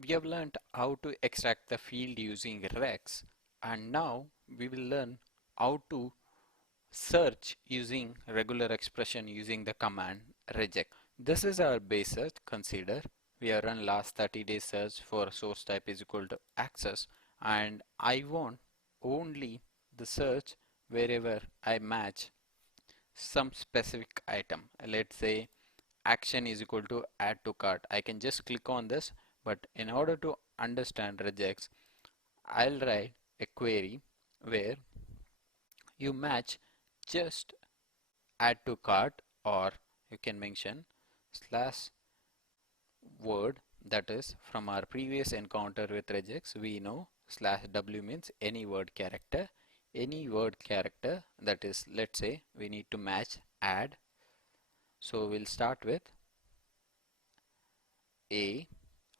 We have learned how to extract the field using regex, and now we will learn how to search using regular expression using the command regex. This is our base search. Consider we have run last 30 days search for source type is equal to access, and I want only the search wherever I match some specific item. Let's say action is equal to add to cart. I can just click on this, but in order to understand regex, I'll write a query where you match just add to cart, or you can mention slash word, that is from our previous encounter with regex we know slash w means any word character, that is, let's say we need to match add, so we'll start with a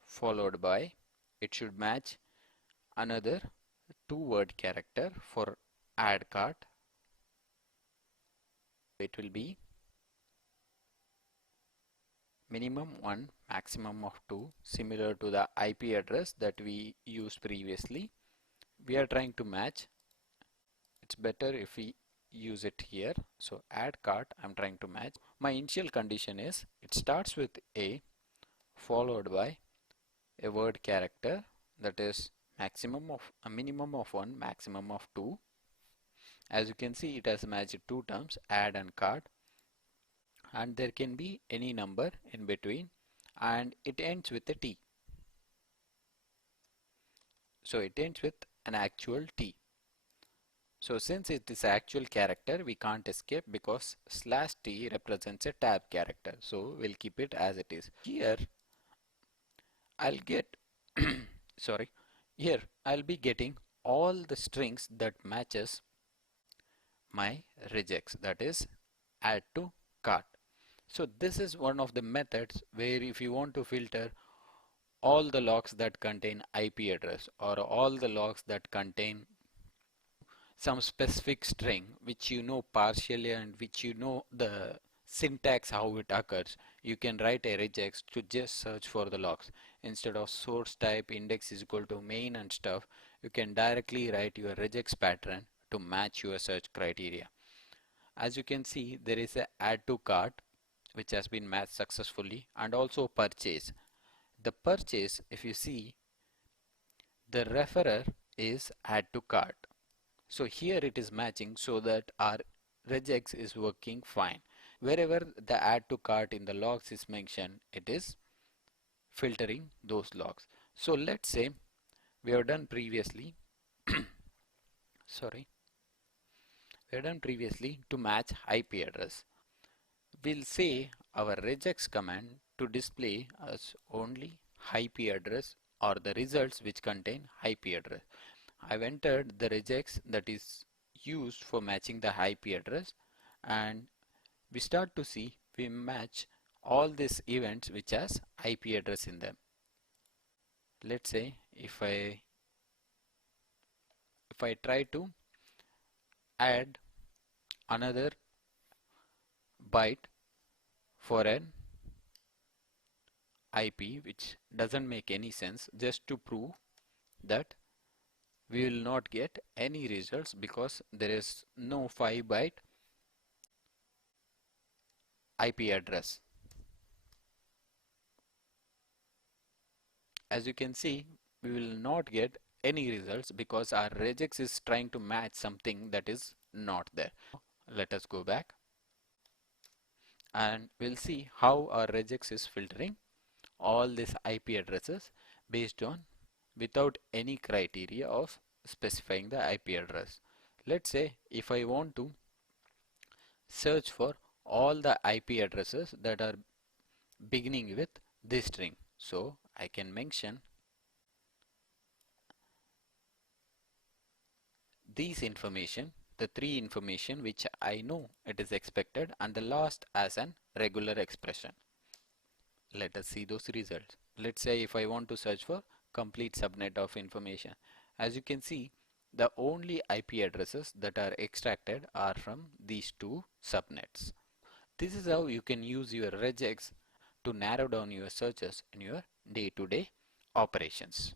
followed by, it should match another two word character for add cart. It will be minimum 1 maximum of 2, similar to the IP address that we used previously. We are trying to match, it's better if we use it here. So add cart, I'm trying to match. My initial condition is it starts with a followed by a word character, that is maximum of a minimum of 1 maximum of 2. As you can see, it has matched two terms, add and cart, and there can be any number in between, and it ends with a T. So it ends with an actual T. So since it is actual character, we can't escape because slash T represents a tab character. So we'll keep it as it is. Here I'll get sorry, here I'll be getting all the strings that matches my regex, that is add to cart. So this is one of the methods where if you want to filter all the logs that contain IP address or all the logs that contain some specific string which you know partially and which you know the syntax how it occurs, you can write a regex to just search for the logs. Instead of source type index is equal to main and stuff, you can directly write your regex pattern to match your search criteria. As you can see, there is a add to cart which has been matched successfully, and also purchase. The purchase, if you see, the referrer is add to cart. So here it is matching so that our regex is working fine. Wherever the add to cart in the logs is mentioned, it is filtering those logs. So let's say we have done previously sorry, we have done previously to match IP address. We'll say our regex command to display us only IP address or the results which contain IP address. I've entered the regex that is used for matching the IP address, and we start to see we match all these events which has IP address in them. Let's say if I try to add another byte for an IP, which doesn't make any sense, just to prove that we will not get any results because there is no 5-byte IP address. As you can see, we will not get any results because our regex is trying to match something that is not there. Let us go back and we'll see how our regex is filtering all these IP addresses based on without any criteria of specifying the IP address. Let's say if I want to search for all the IP addresses that are beginning with this string, so I can mention these information, the three information which I know it is expected, and the last as an regular expression. Let us see those results. Let's say if I want to search for complete subnet of information, as you can see, the only IP addresses that are extracted are from these two subnets. This is how you can use your regex to narrow down your searches in your day-to-day operations.